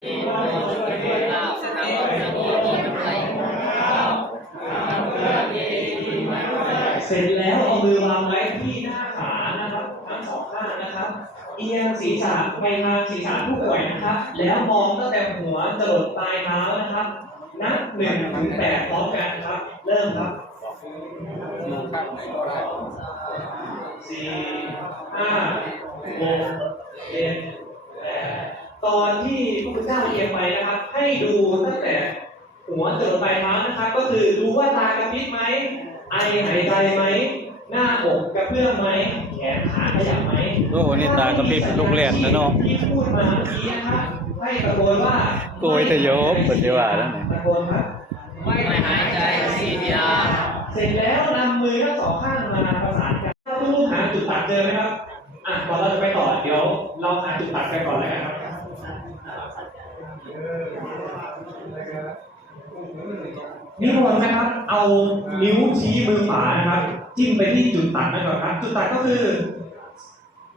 เสร็จแล้วเอามือวางไว้ที่หน้าขานะครับทั้งสองข้างนะครับ เอียงศีรษะไปทางศีรษะผู้ป่วยนะครับ แล้วมองตั้งแต่หัวจรดปลายเท้านะครับ นับหนึ่งถึงแปดพร้อมกันครับ เริ่มครับสี่ห้าหกเจ็ดแปด ตอนที่พระพุทธเจ้าเอียงไปนะครับ ให้ดูตั้งแต่หัวจรดปลายเท้านะครับ ก็คือดูว่าตากระพริบไหมไอหายใจไหมหน้าอกกระเพื่อมไหมแขนขาขยับไหมโอ้โหนี่ตากระพริบลูกแรกนะเนาะที่พูดมาเมื่อกี้นะครับให้ตะโกนว่าโกยแต่โยมปฏิวัติแล้วนี่ตะโกนครับไม่หายใจ CPR เสร็จแล้วนำมือทั้งสองข้างมาประสานกันถ้าทุกลูกหาจุดตัดเจอไหมครับอะก่อนเราจะไปต่อเดี๋ยว เราหาจุดตัดกันก่อนเลยครับ นิมนต์นะครับ เอานิ้วชี้มือขวานะครับ จิ้มไปที่จุดตัดนั่นก่อนครับ จุดตัดก็คือ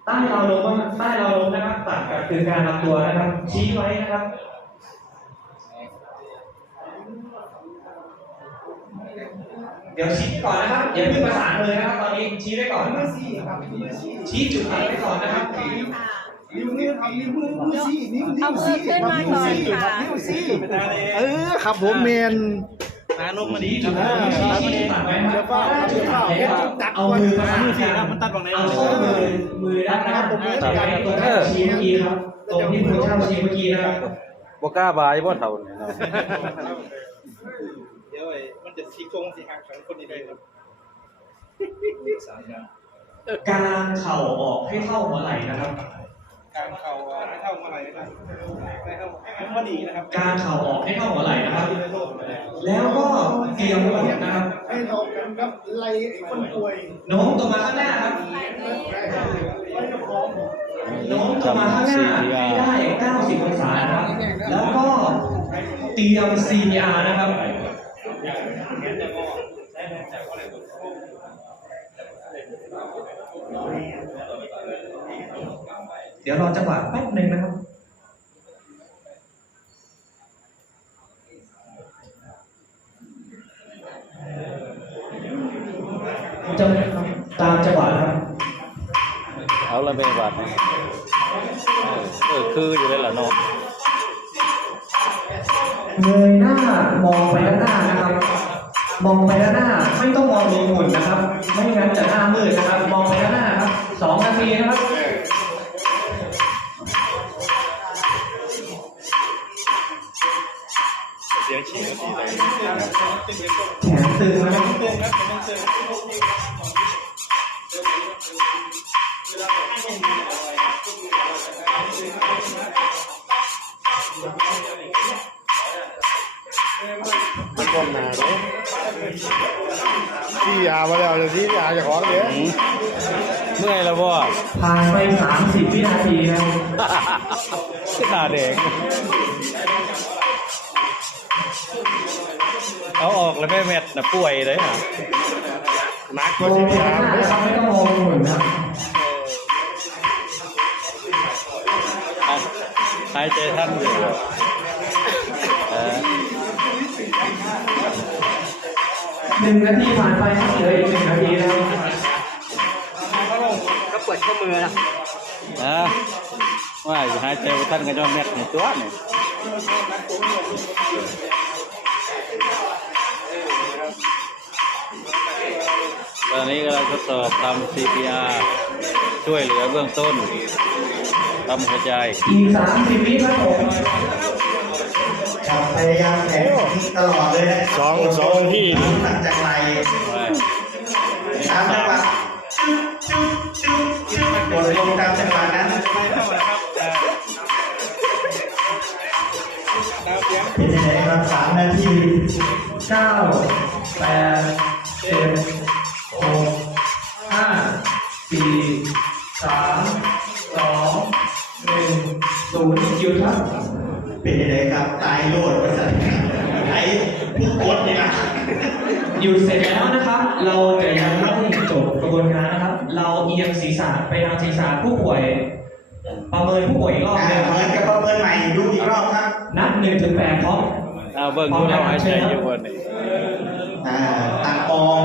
ใต้เราลงใต้เราลงนะครับ ตัดกับคือการลำตัวนะครับ ชี้ไว้นะครับเดี๋ยวชี้ไว้ก่อนนะครับอย่าเพิ่งประสานเลยนะครับ ตอนนี้ชี้ไว้ก่อนชี้จุดตัดไว้ก่อนนะครับ นิ้วนิ้วนิ้วมือมือซี่นิ้วนิ้เอาวมือซี่ขึ้นมาก่อนค่ะ นิ้วซี่เออครับผมเมนนานมมันดีจุดตัดชี้ตัดไว้นะครับจุดตัดแล้วเอามือประสานกันมันตัดฝั่งไหนเอามือมือด้านหน้าตรงที่ตัวเจ้าชี้เมื่อกี้ครับตรงที่ตัวเจ้าชี้เมื่อกี้นะครับบ่กล้าบายบ่เท่าเนี่เนาะเดี๋ยวไอ้มันจะชี้โครงสีหักของคนนี้ได้ครับกางเข่าออกให้เท่าหัวไหล่นะครับ การเข่าไม่เท่าเมื่อไหร่นะครับไม่เท่าให้มันดีนะครับกางเข่าออกให้เท่าหัวไหล่นะครับ แล้วก็เตรียมอกนะครับ ให้เท่ากันครับไล่คนป่วยโน้มตัวมาข้างหน้าครับไล่พร้อมโน้มตัวมาข้างหน้าให้ได้90องศานะครับ แล้วก็เตรียม CPR นะครับ เดี๋ยวรอจังหวะแป๊บหนึ่งนะครับจะตามจังหวะนะครับเอาละเป็นบาทนะเออคืออยู่เลยล่ะเนาะเงยหน้ามองไปด้านหน้านะครับ มองไปด้านหน้าไม่ต้องมองลงหุ่นนะครับ ไม่งั้นจะหน้ามืดนะครับ มองไปด้านหน้าครับสองนาทีนะครับ มันก้มหน้าเลยที่ยามาแล้วจะที่ยาจะขอเลยอืมเมื่อยแล้วบ่ผ่านไปสามสิบวินาทีครับหน้าแดงเอาออกแล้วแม่แมทน่ะป่วยเลยอะนักมก็องที่ไปยาด้านหน้านะครับไม่ต้องมองลงหุ่นนะครับเอาหายใจท่านอยู่บ่เออ หนึ่งนาทีผ่านไปเหลืออีกหนึ่งนาทีนะครับก็ปวดข้อมือนะอะว่าอยู่หายใจท่านก็จะแมทในตัวนี่ตอนนี้กำลังทดสอบทำ CPR ช่วยเหลือเบื้องต้นทำหัวใจ อีกสามสิบวิครับผม ครับพยายามแข็งตลอดเลยนะสองสองที่ตั้งจากไหลไว้ตามจังหวะจุ๊บจุ๊บจุ๊บจุ๊บกดลงตามจังหวะนั้นไม่เท่านะครับแต่ดาวเสียงเป็นยังไงครับสามนาทีเก้าแปดเจ็ดหกห้าสี่สามสองหนึ่งศูนย์หยุดครับ เป็นยังไงครับ ตายโลดบริษัทไอ้ผู้กดเนี่ยนะหยุดเสร็จแล้วนะครับ เราจะยังไม่จบกระบวนการนะครับ เราเอียงศีรษะไปทางศีรษะผู้ป่วย ประเมินผู้ป่วยอีกรอบอ่าหนึงเหมือนกับประเมินใหม่ดูอีกรอบครับ นับหนึ่งถึงแปดพร้อมเอาเบิ่งดูเราหายใจอยู่บนนี่อ่าตาปอง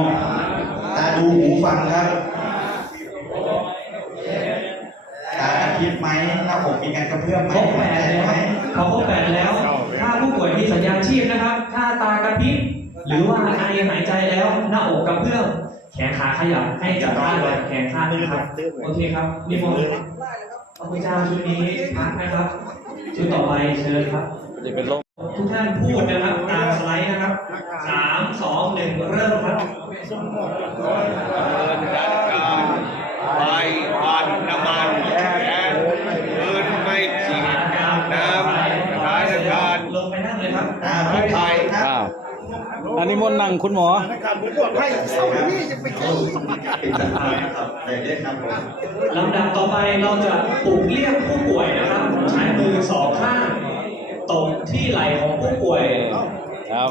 ตาดูหูฟังครับตากระพริบไหมหน้าอกมีการกระเพื่อมไหมครบแปหายดใจแล้วไหม รือว่าไอหายใจแล้วหน้าอกกระเพื่อมแขนขาขยับให้จับท่าแบบแขนข้างนะครับโอเคครับนิมนต์พระพุทธเจ้าชุดนี้พักนะครับชุดต่อไปเชิญครับจะเป็นลมทุกท่านพูดนะครับตามสไลด์นะครับสามสองหนึ่งเริ่มครับไฟพันน้ำมันแก๊สเงินไม่จริงน้ำสถานการณ์ลงไปนั่งเลยครับ อันนี้มนต์นั่งคุณหมอเป็นสัญญาณครับได้ได้ครับผมลำดับต่อไปเราจะปลุกเรียกผู้ป่วยนะครับ ใช้มือสองข้างตบที่ไหล่ของผู้ป่วยครับ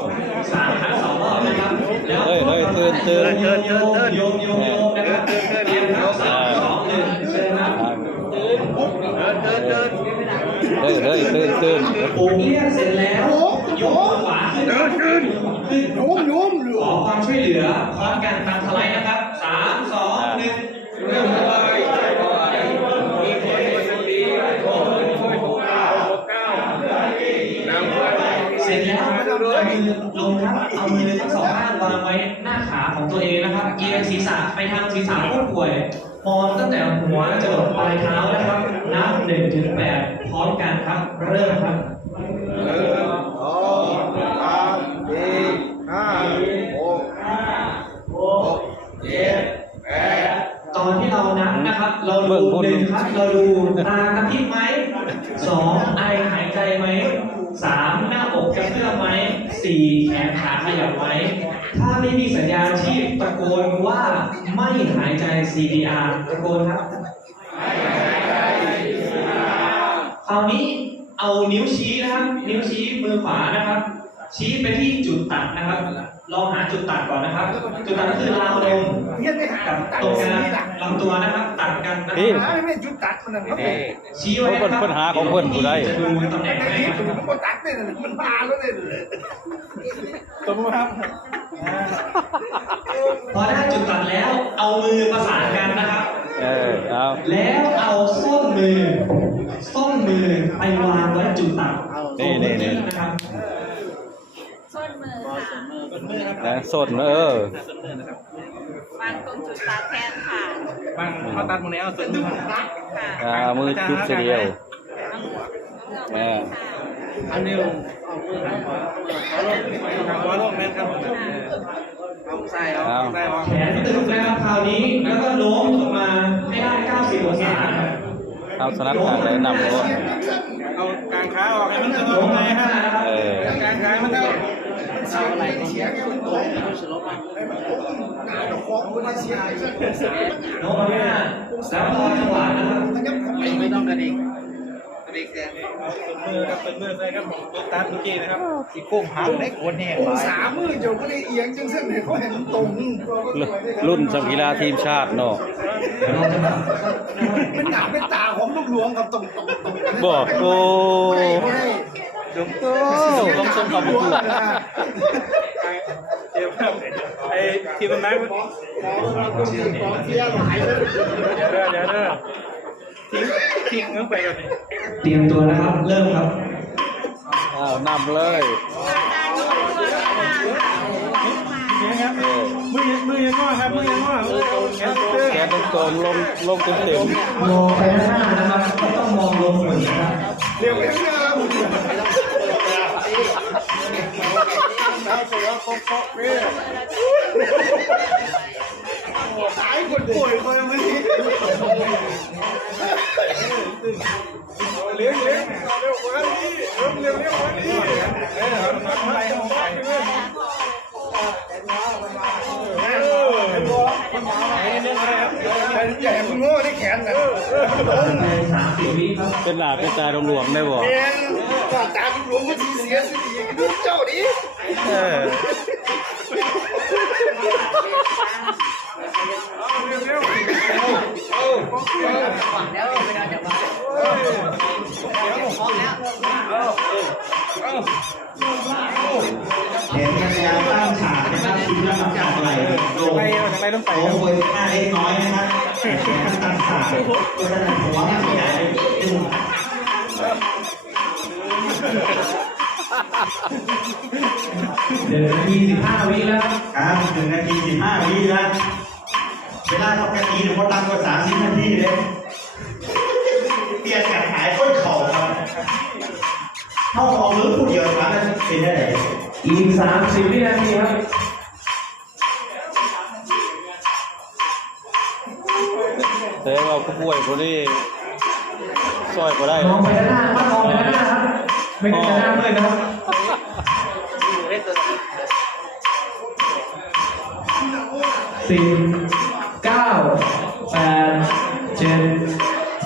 สามครั้งสองรอบนะครับ แล้วเฮ้ยเฮ้ยตื่นตื่นโยมโยมโยมโยมโยมนะครับเตรียมครับสามสองหนึ่งเชิญครับเฮ้ยเฮ้ยตื่นตื่นปลุกเรียกเสร็จแล้ว ยกมือขวาขึ้นขึ้นขึ้นโยมโยมขอความช่วยเหลือพร้อมกันตามสไลด์นะครับสามสองหนึ่งเริ่มเลยเสร็จแล้วเอามือลงครับเอามือทั้งสองข้างวางไว้หน้าขาของตัวเองนะครับเอียงศีรษะไปทางศีรษะผู้ป่วยมองตั้งแต่หัวจรดปลายเท้านะครับนับหนึ่งถึงแปดพร้อมกันครับ เริ่มครับ อนที่เรานับนะครับ เราดูหนึ่งครับเราดูตากระพริบไหมสองไอหายใจไหมสามหน้าอกกระเพื่อมไหมสี่แขนขาขยับไหมถ้าไม่มีสัญญาณชีพตะโกนว่าไม่หายใจ CPR ตะโกนครับคราวนี้เอานิ้วชี้นะครับ นิ้วชี้มือขวานะครับ ชี้ไปที่จุดตัดนะครับ ลองหาจุดตัดก่อนนะครับ จุดตัดก็คือราวนมกับตรงกลางลำตัวนะครับตัดกันนะคพี่รับไม่จุดตัดมันนะชี้ไว้นะครับปัญหาของเพิ่นผู้ใด จะดูตำแหน่งไหนครับ มันตัดเนี่ยมันพาแล้วเนี่ยตรงครับพอได้จุดตัดแล้วเอามือประสานกันนะครับ เออเอาแล้วเอาส้นมือ ส้นมือไปวาง นะสดเออวางตรงจุดตาแทนค่ะบางเขาตัดหมดแล้วส่วนหนึ่งค่ะอ่ามือจุ๊บเสียเดียวเอามือเลือกแม่ไว้ค่ะอันนี้เอามือทางขวาทางขวาลงแม่ครับเอาใส่เอาเอาใส่เอาแขนตึงนะครับคราวนี้แล้วก็โน้มออกมาให้ได้90องศาเอาสนับทางไหนนำรถเอากางขาออกให้มันตรงโน้มไปมาฮะ เอาอะไรก็เสียงโน้มมาไม่ได้แล้วรอจังหวะนะครับไม่ต้องกระดิกกระดิกแค่มือครับเป็นมือใส่ครับผมตัดเมื่อกี้นะครับที่โค้งหักได้ควรแห้งองศามือเจ้าก็ได้เอียงจังเส้นเห็นเขาเห็นตรงรุ่นสกีฬาทีมชาติเนาะรอจังหวะเป็นหนาเป็นตาของลูกหลวงกับตรงตรงตรงบอกโอ้ไม่ได้จงโตลงส้มขอบคุ ณเดี๋ยวครับไอ้ทีมันนั่งเสียหลายเดี๋ยวเด้อเดี๋ยวเด้อทิ้งทิ้งเงื้อไปก่อนนี่เตรียมตัวนะครับ เริ่มครับ อ้าวนำเลยการยกตัวค่ะเนี่ยครับมือมือยังง้อครับมือยังง้อแขนแกต้องตรงลงลงเต็มเต็มมองไปข้างหน้านะครับต้องมองลงเหมือนนะครับเร็วเร็วเร็วหายคนป่วยคนไม่ดีเลี้ยงเลี้ยงเร็วกว่านี้เร็วเร็วเร็วกว่านี้เออเอามาเอาไรื่อยเออเนบ่เห็นเรื่ะไรครับใหญ่มึงโง่ได้แขนนะเป็นหลาเป็นตาหลวงๆได้บ่เองก่อนตาหลวงก็ทีเสียสิดูเจ้าดิ องไปโอ้โหค่าเล็กน้อยนะครับตั้งฉากเพราะฉะนั้นผมว่าไม่ใหญ่ดึงเดี๋ยวนาทีสิบห้าวิแล้วครับหนึ่งนาทีสิบห้าวินะเวลาปกติเนี่ยพอตั้งกว่าสามสิบนาทีเลยเปลี่ยนการหายต้นเข่าครับเข้าออกหรือผู้เดียวครับเป็นได้ไหนอีกสามสิบวินาทีครับ แต่ว่าผู้ป่วยคนนี้ซอยก็ได้มองไปด้านหน้าครับมองไปด้านหน้าครับ ไม่ได้ด้านหน้าเลยนะครับสิบเก้าแปดเจ็ด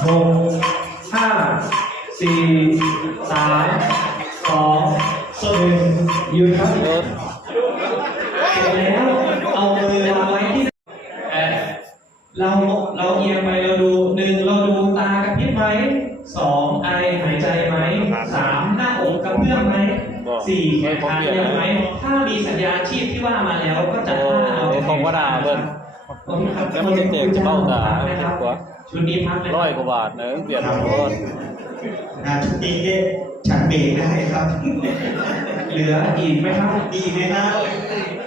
หกห้าสี่สามสองหนึ่งหยุดครับ เพื่อมไหมสี่แขนขาเอียงไหมถ้ามีสัญญาณชีพที่ว่ามาแล้วก็จะโอ้พาเอาโหของวนาเบิ้ลโอเคครับแล้วมันจะเจ็บเบ้าตานะครับกว่าชุดนี้พักเลยร้อยกว่าบาทเนอะเปลี่ยนรถนะชุดนี้ฉันเบรกได้ครับ เหลืออีกไหมครับดีไหมครับเ